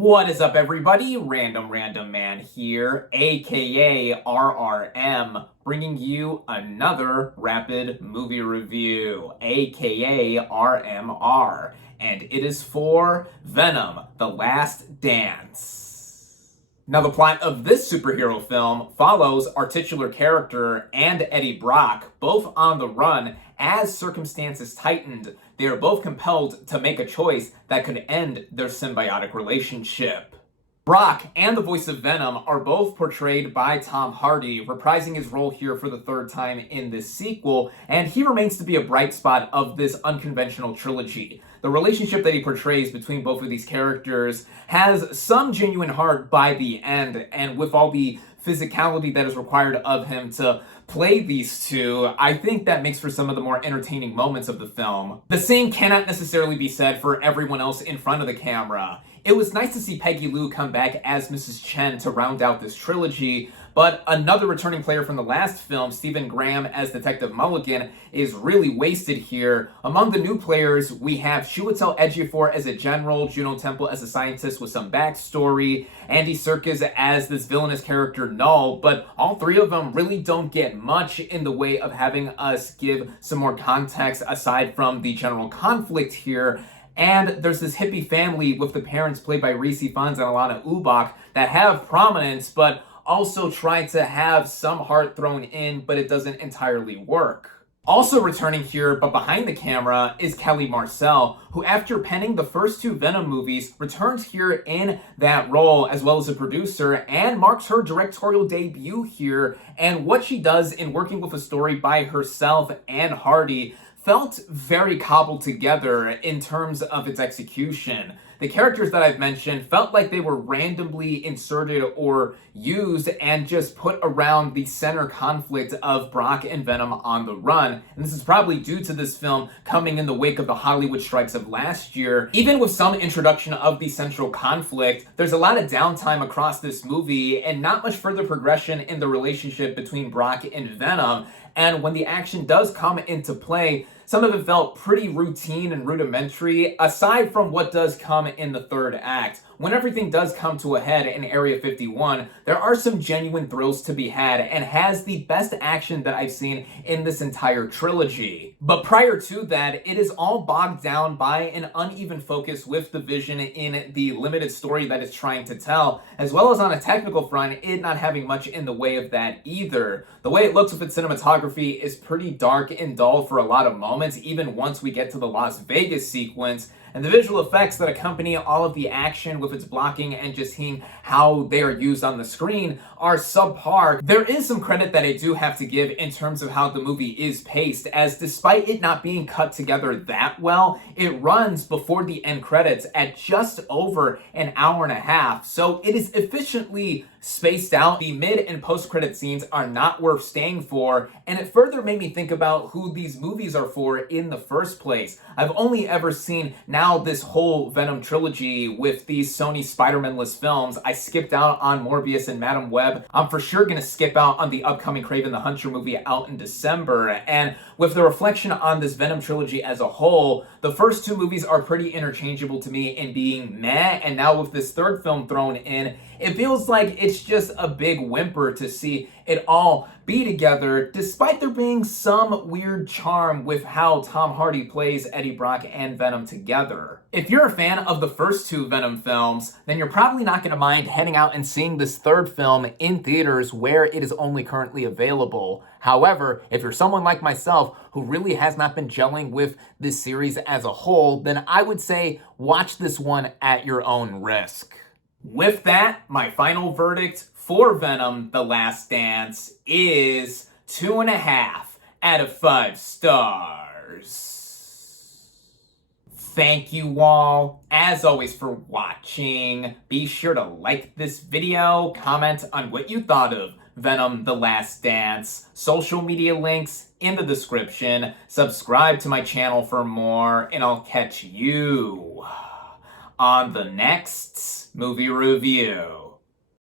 What is up, everybody? Random Random Man here, aka RRM, bringing you another rapid movie review, aka RMR, and it is for Venom: The Last Dance. Now, the plot of this superhero film follows our titular character and Eddie Brock, both on the run. As circumstances tightened, they are both compelled to make a choice that could end their symbiotic relationship. Brock and the voice of Venom are both portrayed by Tom Hardy, reprising his role here for the third time in this sequel, and he remains to be a bright spot of this unconventional trilogy. The relationship that he portrays between both of these characters has some genuine heart by the end, and with all the physicality that is required of him to play these two, I think that makes for some of the more entertaining moments of the film. The same cannot necessarily be said for everyone else in front of the camera. It was nice to see Peggy Lou come back as Mrs. Chen to round out this trilogy, but another returning player from the last film, Stephen Graham as Detective Mulligan, is really wasted here. Among the new players, we have Chiwetel Ejiofor as a general, Juno Temple as a scientist with some backstory, Andy Serkis as this villainous character Null, but all three of them really don't get much in the way of having us give some more context aside from the general conflict here. And there's this hippie family with the parents played by Reese Ifans and Alana Ubach that have prominence, but also try to have some heart thrown in, but it doesn't entirely work. Also returning here, but behind the camera, is Kelly Marcel, who after penning the first two Venom movies, returns here in that role as well as a producer and marks her directorial debut here. And what she does in working with a story by herself and Hardy felt very cobbled together in terms of its execution. The characters that I've mentioned felt like they were randomly inserted or used and just put around the center conflict of Brock and Venom on the run. And this is probably due to this film coming in the wake of the Hollywood strikes of last year. Even with some introduction of the central conflict, there's a lot of downtime across this movie and not much further progression in the relationship between Brock and Venom. And when the action does come into play, some of it felt pretty routine and rudimentary, aside from what does come in the third act. When everything does come to a head in Area 51, there are some genuine thrills to be had and has the best action that I've seen in this entire trilogy. But prior to that, it is all bogged down by an uneven focus with the vision in the limited story that it's trying to tell, as well as on a technical front, it not having much in the way of that either. The way it looks with its cinematography is pretty dark and dull for a lot of moments, even once we get to the Las Vegas sequence. And the visual effects that accompany all of the action with its blocking and just seeing how they are used on the screen are subpar. There is some credit that I do have to give in terms of how the movie is paced, as despite it not being cut together that well, it runs before the end credits at just over an hour and a half. So it is efficiently spaced out. The mid and post-credit scenes are not worth staying for, and it further made me think about who these movies are for in the first place. I've only ever seen now this whole Venom trilogy with these Sony Spider-Man-less films. I skipped out on Morbius and Madam Web. I'm for sure gonna skip out on the upcoming Kraven the Hunter movie out in December. And with the reflection on this Venom trilogy as a whole, the first two movies are pretty interchangeable to me in being meh, and now with this third film thrown in, it feels like it's just a big whimper to see it all be together, despite there being some weird charm with how Tom Hardy plays Eddie Brock and Venom together. If you're a fan of the first two Venom films, then you're probably not going to mind heading out and seeing this third film in theaters where it is only currently available. However, if you're someone like myself who really has not been gelling with this series as a whole, then I would say watch this one at your own risk. With that, my final verdict for Venom: The Last Dance is 2.5 out of 5 stars. Thank you all, as always, for watching. Be sure to like this video, comment on what you thought of Venom: The Last Dance, social media links in the description, subscribe to my channel for more, and I'll catch you on the next movie review.